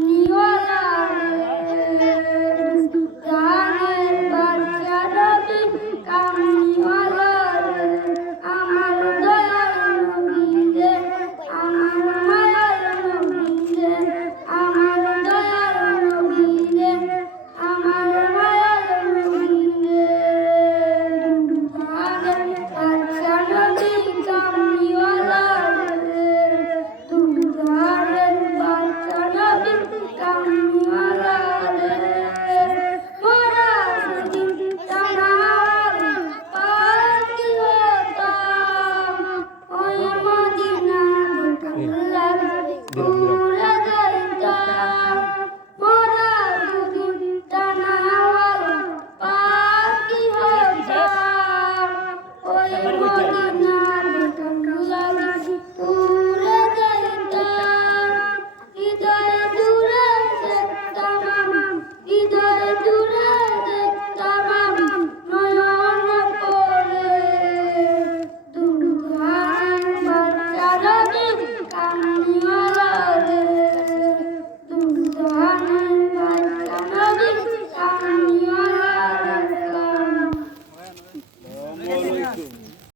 কামনিওয়ালা জানের বাচ্চা নবী কামনিওয়ালা আমার দয়ার নবী রে আমার মায়ার নবী রে আমার দয়ার নবী রে আমার মায়ার নবী রে জানের বাচ্চা নবী কামনিওয়ালা জানের বাচ্চা নবী কামনিওয়ালা মোরা যদি জানার পাখি হতাম ওই মদিনা আল্লাহর